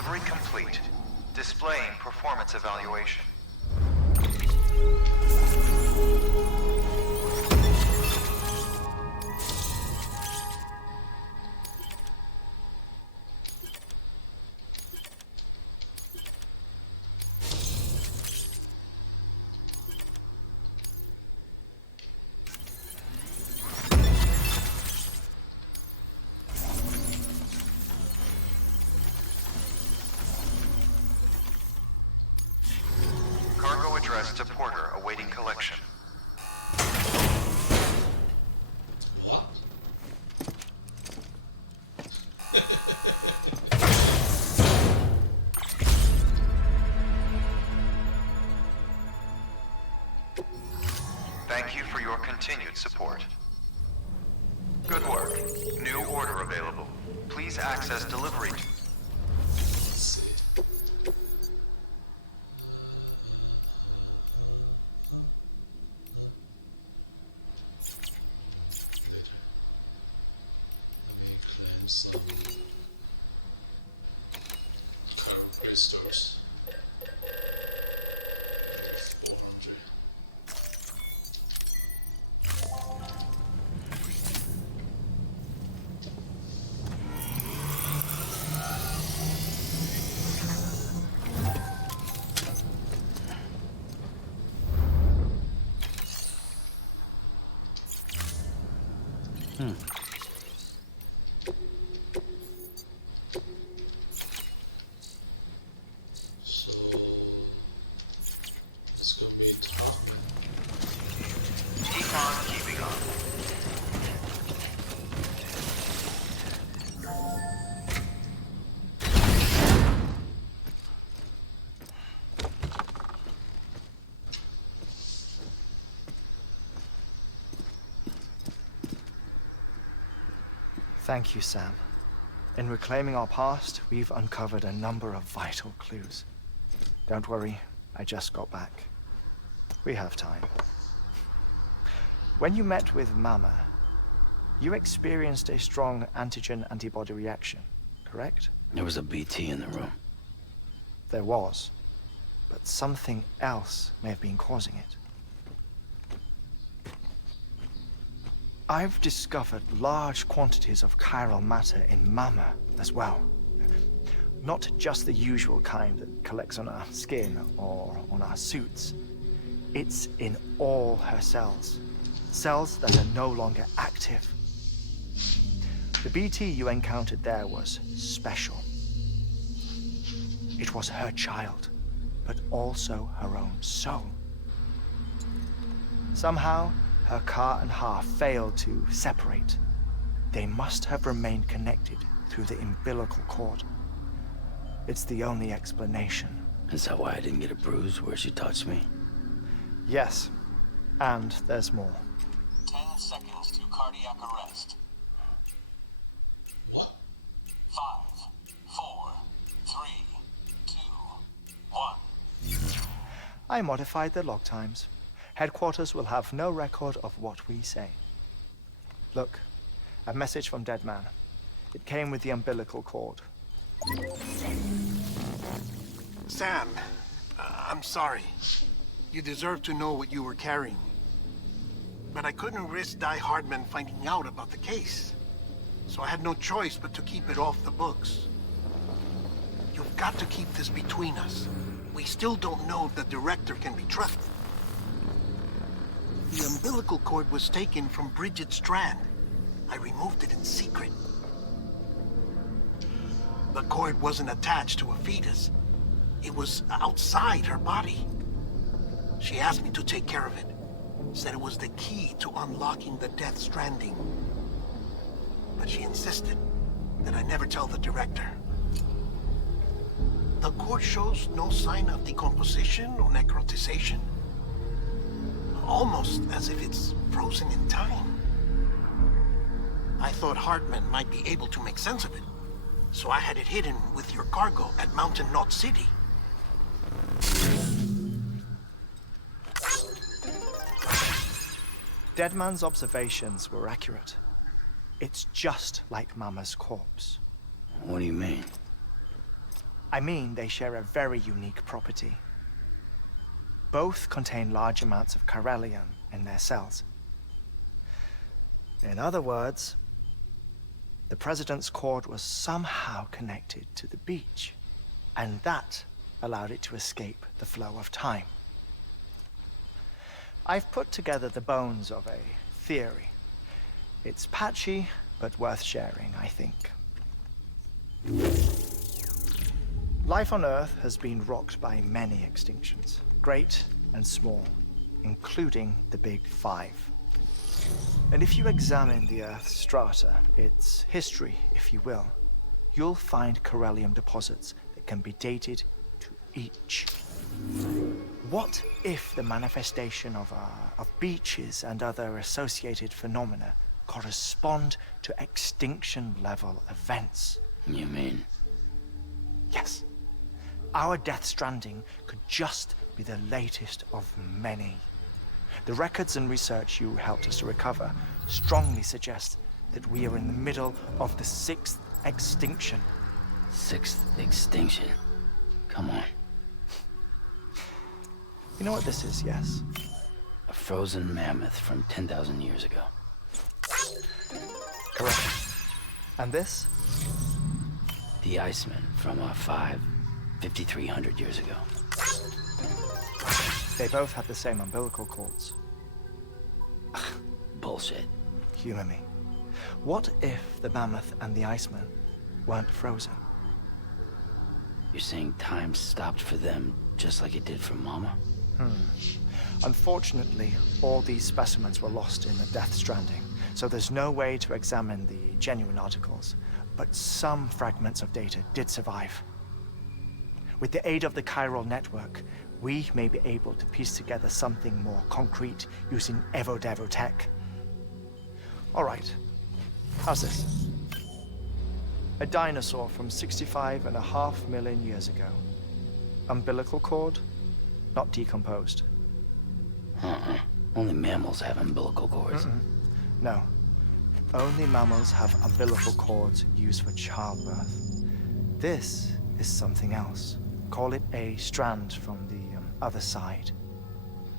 Delivery complete. Displaying performance evaluation. Cargo addressed to Porter awaiting collection. What? Thank you for your continued support. Good work. New order available. Please access delivery. Keep on keeping on. Thank you, Sam. In reclaiming our past, we've uncovered a number of vital clues. Don't worry, I just got back. We have time. When you met with Mama, you experienced a strong antigen-antibody reaction, correct? There was a BT in the room. There was, but something else may have been causing it. I've discovered large quantities of chiral matter in Mama as well. Not just the usual kind that collects on our skin or on our suits. It's in all her cells. Cells that are no longer active. The BT you encountered there was special. It was her child, but also her own soul. Somehow, her car and half failed to separate. They must have remained connected through the umbilical cord. It's the only explanation. Is that why I didn't get a bruise where she touched me? Yes, and there's more. 10 seconds to cardiac arrest. What? 5, 4, 3, 2, 1. I modified the log times. Headquarters will have no record of what we say. Look, a message from Deadman. It came with the umbilical cord. Sam, I'm sorry. You deserve to know what you were carrying. But I couldn't risk Heartman finding out about the case. So I had no choice but to keep it off the books. You've got to keep this between us. We still don't know if the director can be trusted. The umbilical cord was taken from Bridget Strand. I removed it in secret. The cord wasn't attached to a fetus. It was outside her body. She asked me to take care of it. Said it was the key to unlocking the Death Stranding. But she insisted that I never tell the director. The cord shows no sign of decomposition or necrotization. Almost as if it's frozen in time. I thought Heartman might be able to make sense of it. So I had it hidden with your cargo at Mountain Knot City. Deadman's observations were accurate. It's just like Mama's corpse. What do you mean? I mean, they share a very unique property. Both contain large amounts of chiralium in their cells. In other words, the President's cord was somehow connected to the beach, and that allowed it to escape the flow of time. I've put together the bones of a theory. It's patchy, but worth sharing, I think. Life on Earth has been rocked by many extinctions, great and small, including the Big Five. And if you examine the Earth's strata, its history, if you will, you'll find chiralium deposits that can be dated to each. What if the manifestation of beaches and other associated phenomena correspond to extinction-level events? You mean? Yes. Our Death Stranding could just be the latest of many. The records and research you helped us to recover strongly suggest that we are in the middle of the 6th extinction. 6th extinction? Come on. You know what this is, yes? A frozen mammoth from 10,000 years ago. Correct. And this? The Iceman from 5,300 years ago. They both have the same umbilical cords. Bullshit. Humor me. What if the mammoth and the Iceman weren't frozen? You're saying time stopped for them just like it did for Mama? Unfortunately, all these specimens were lost in the Death Stranding, so there's no way to examine the genuine articles, but some fragments of data did survive. With the aid of the chiral network, we may be able to piece together something more concrete using Evo-Devo tech. All right, how's this? A dinosaur from 65.5 million years ago. Umbilical cord, not decomposed. Only mammals have umbilical cords. No, only mammals have umbilical cords used for childbirth. This is something else. Call it a strand from the other side.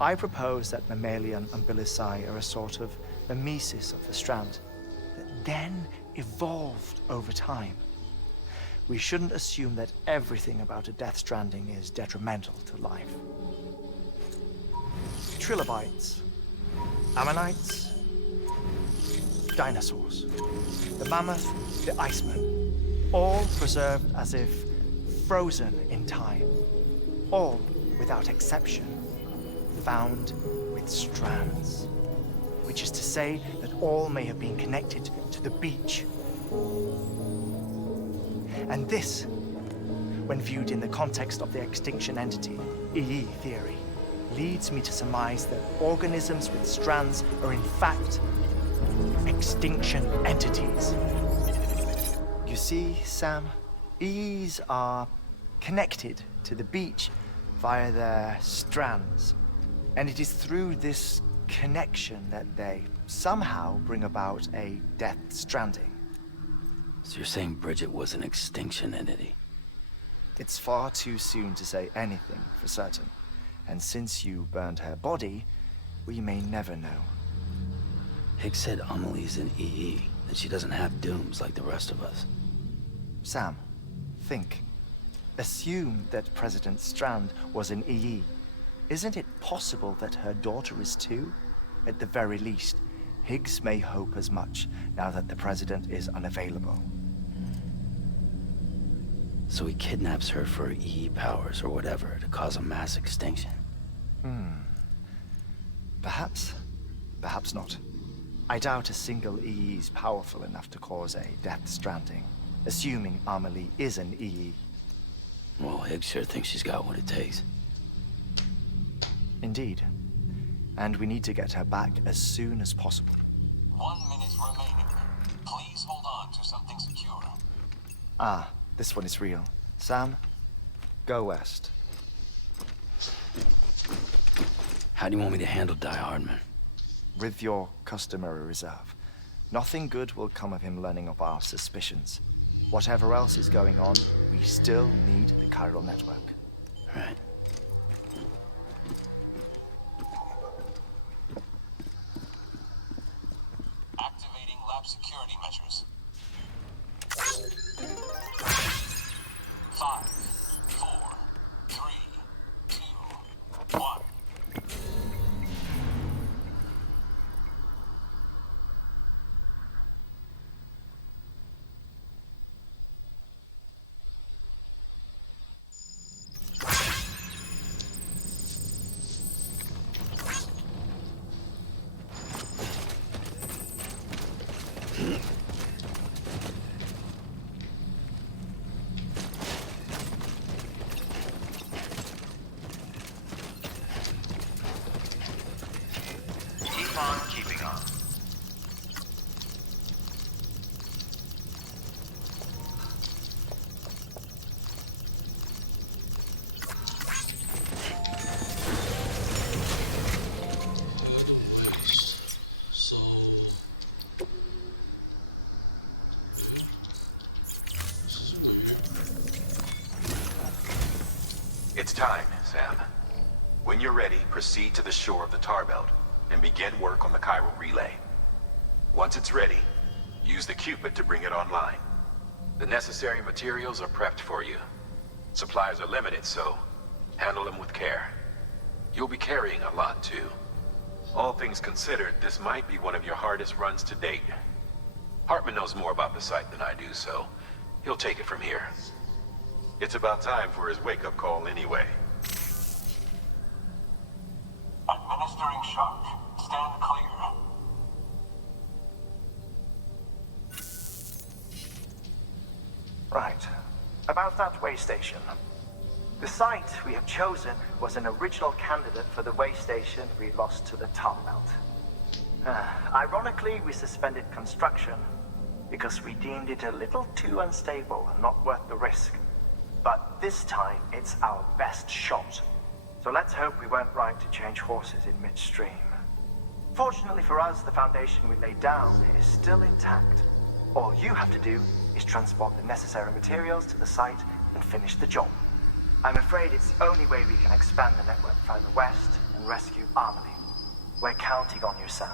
I propose that mammalian umbilici are a sort of mimesis of the strand that then evolved over time. We shouldn't assume that everything about a Death Stranding is detrimental to life. Trilobites, ammonites, dinosaurs, the mammoth, the Iceman, all preserved as if frozen in time, all, without exception, found with strands, which is to say that all may have been connected to the beach. And this, when viewed in the context of the extinction entity, EE theory, leads me to surmise that organisms with strands are in fact extinction entities. You see, Sam, EEs are connected to the beach via their strands. And it is through this connection that they somehow bring about a Death Stranding. So you're saying Bridget was an extinction entity? It's far too soon to say anything for certain. And since you burned her body, we may never know. Higgs said Amelie's an EE, that she doesn't have dooms like the rest of us. Sam, think. Assume that President Strand was an EE. Isn't it possible that her daughter is too? At the very least, Higgs may hope as much now that the President is unavailable. So he kidnaps her for EE powers or whatever to cause a mass extinction. Perhaps. Perhaps not. I doubt a single EE is powerful enough to cause a Death Stranding, assuming Amelie is an EE. Well, Higgs sure thinks she's got what it takes. Indeed. And we need to get her back as soon as possible. 1 minute remaining. Please hold on to something secure. Ah, this one is real. Sam, go west. How do you want me to handle Die Hardman? With your customary reserve. Nothing good will come of him learning of our suspicions. whatever else is going on, we still need the chiral network. Right. Activating lab security measures. 5, 4, 3, 2, 1. Keep on keeping on. So, this is weird. It's time, Sam. When you're ready, proceed to the shore of the tar belt and begin work on the chiral relay. Once it's ready, use the Cupid to bring it online. The necessary materials are prepped for you. Supplies are limited, so handle them with care. You'll be carrying a lot, too. All things considered, this might be one of your hardest runs to date. Heartman knows more about the site than I do, so he'll take it from here. It's about time for his wake-up call anyway. Administering shock. Stand clear. Right. About that way station. The site we have chosen was an original candidate for the way station we lost to the tar belt. Ironically, we suspended construction because we deemed it a little too unstable and not worth the risk. But this time, it's our best shot. So let's hope we weren't right to change horses in midstream. Fortunately for us, the foundation we laid down is still intact. All you have to do is transport the necessary materials to the site and finish the job. I'm afraid it's the only way we can expand the network further west and rescue Harmony. We're counting on you, Sam.